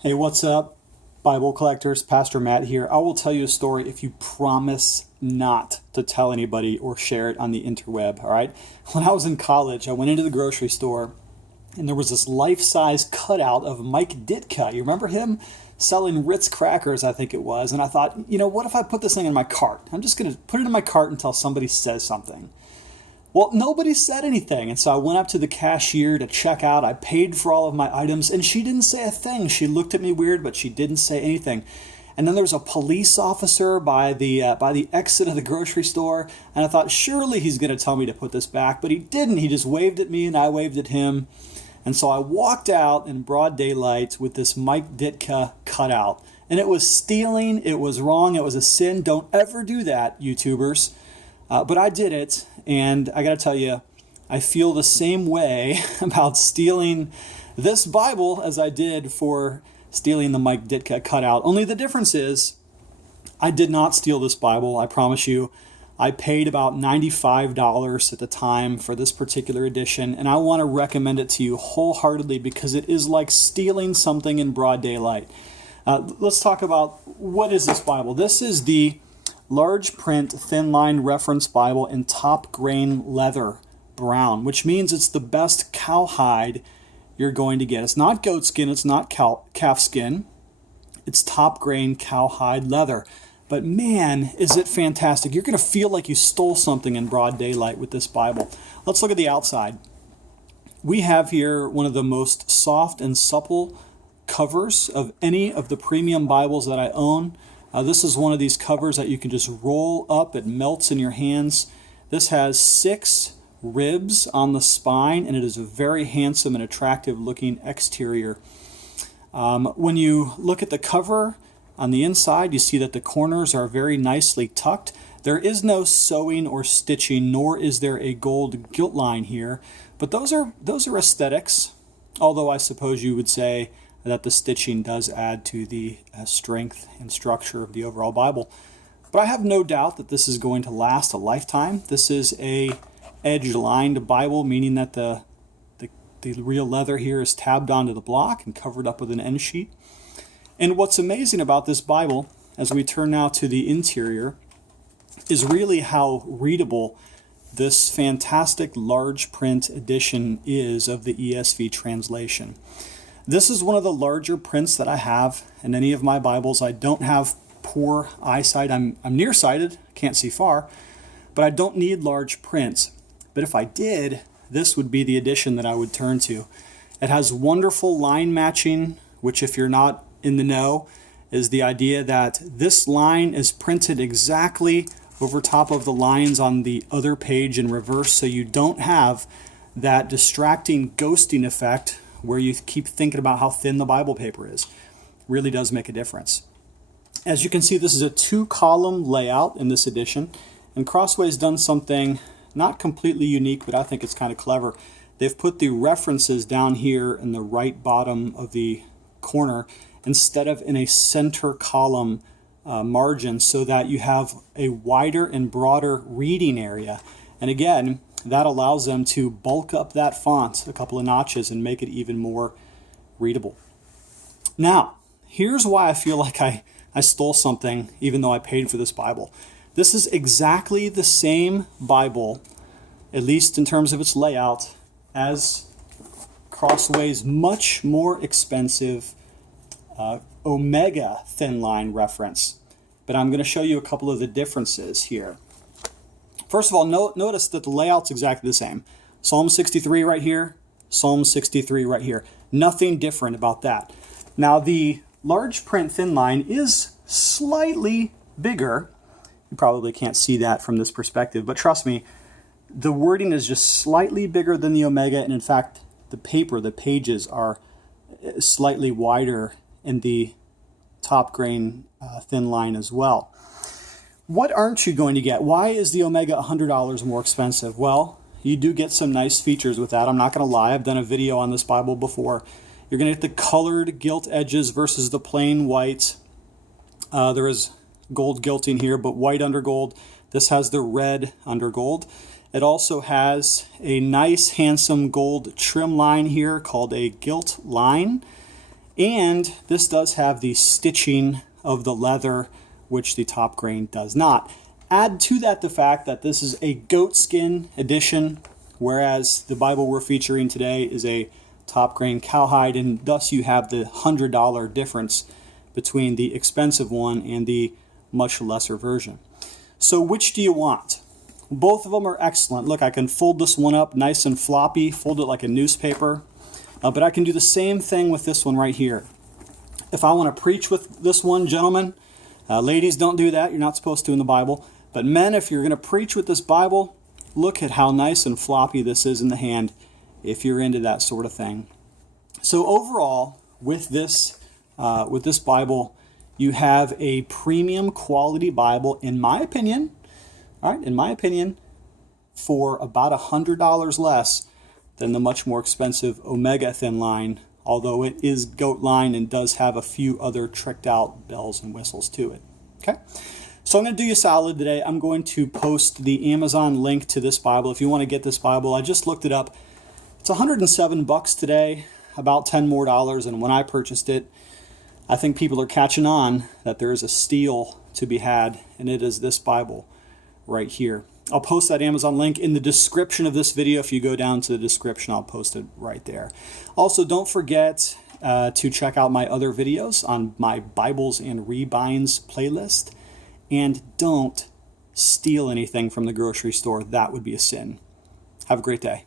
Hey, what's up, Bible collectors? Pastor Matt here. I will tell you a story if you promise not to tell anybody or share it on the interweb, all right? When I was in college, I went into the grocery store, and there was this life-size cutout of Mike Ditka. You remember him? Selling Ritz crackers, I think it was. And I thought, what if I put this thing in my cart? I'm just going to put it in my cart until somebody says something. Well, nobody said anything, and so I went up to the cashier to check out. I paid for all of my items, and she didn't say a thing. She looked at me weird, but she didn't say anything. And then there was a police officer by the exit of the grocery store, and I thought, surely he's going to tell me to put this back, but he didn't. He just waved at me, and I waved at him. And so I walked out in broad daylight with this Mike Ditka cutout, and it was stealing. It was wrong. It was a sin. Don't ever do that, YouTubers. But I did it, and I got to tell you, I feel the same way about stealing this Bible as I did for stealing the Mike Ditka cutout. Only the difference is I did not steal this Bible, I promise you. I paid about $95 at the time for this particular edition, and I want to recommend it to you wholeheartedly because it is like stealing something in broad daylight. Let's talk about what is this Bible. This is the large print Thinline reference Bible in top grain leather brown, which means it's the best cowhide you're going to get. It's not goatskin, it's not calf skin, it's top grain cowhide leather. But man, is it fantastic. You're going to feel like you stole something in broad daylight with this Bible. Let's look at the outside. We have here one of the most soft and supple covers of any of the premium Bibles that I own. This is one of these covers that you can just roll up. It melts in your hands. This has 6 ribs on the spine, and it is a very handsome and attractive looking exterior. When you look at the cover on the inside, you see that the corners are very nicely tucked. There is no sewing or stitching, nor is there a gold gilt line here. But those are aesthetics, although I suppose you would say that the stitching does add to the strength and structure of the overall Bible. But I have no doubt that this is going to last a lifetime. This is a edge-lined Bible, meaning that the real leather here is tabbed onto the block and covered up with an end sheet. And what's amazing about this Bible, as we turn now to the interior, is really how readable this fantastic large print edition is of the ESV translation. This is one of the larger prints that I have in any of my Bibles. I don't have poor eyesight. I'm nearsighted, can't see far, but I don't need large prints. But if I did, this would be the edition that I would turn to. It has wonderful line matching, which if you're not in the know, is the idea that this line is printed exactly over top of the lines on the other page in reverse, so you don't have that distracting ghosting effect where you keep thinking about how thin the Bible paper is. Really does make a difference. As you can see, this is a 2-column layout in this edition, and Crossway's done something not completely unique, but I think it's kind of clever. They've put the references down here in the right bottom of the corner instead of in a center column margin, so that you have a wider and broader reading area. And again, that allows them to bulk up that font a couple of notches and make it even more readable. Now, here's why I feel like I stole something even though I paid for this Bible. This is exactly the same Bible, at least in terms of its layout, as Crossway's much more expensive Omega Thinline reference. But I'm going to show you a couple of the differences here. First of all, notice that the layout's exactly the same. Psalm 63 right here, Psalm 63 right here. Nothing different about that. Now, the large print Thinline is slightly bigger. You probably can't see that from this perspective, but trust me, the wording is just slightly bigger than the Omega, and in fact, the pages are slightly wider in the top grain Thinline as well. What aren't you going to get? Why is the Omega $100 more expensive? Well, you do get some nice features with that. I'm not going to lie. I've done a video on this Bible before. You're going to get the colored gilt edges versus the plain white. There is gold gilting here, but white under gold. This has the red under gold. It also has a nice, handsome gold trim line here called a gilt line. And this does have the stitching of the leather, which the top grain does not. Add to that the fact that this is a goatskin edition, whereas the Bible we're featuring today is a top grain cowhide, and thus you have the $100 difference between the expensive one and the much lesser version. So which do you want? Both of them are excellent. Look, I can fold this one up nice and floppy, fold it like a newspaper, but I can do the same thing with this one right here. If I want to preach with this one, gentlemen, ladies, don't do that. You're not supposed to in the Bible. But men, if you're going to preach with this Bible, look at how nice and floppy this is in the hand if you're into that sort of thing. So overall, with this Bible, you have a premium quality Bible, in my opinion, all right, in my opinion, for about $100 less than the much more expensive Omega Thinline, although it is goat-lined and does have a few other tricked out bells and whistles to it. Okay, so I'm going to do you a solid today. I'm going to post the Amazon link to this Bible. If you want to get this Bible, I just looked it up. It's $107 today, about $10 more, and when I purchased it, I think people are catching on that there is a steal to be had, and it is this Bible right here. I'll post that Amazon link in the description of this video. If you go down to the description, I'll post it right there. Also, don't forget to check out my other videos on my Bibles and Rebinds playlist. And don't steal anything from the grocery store. That would be a sin. Have a great day.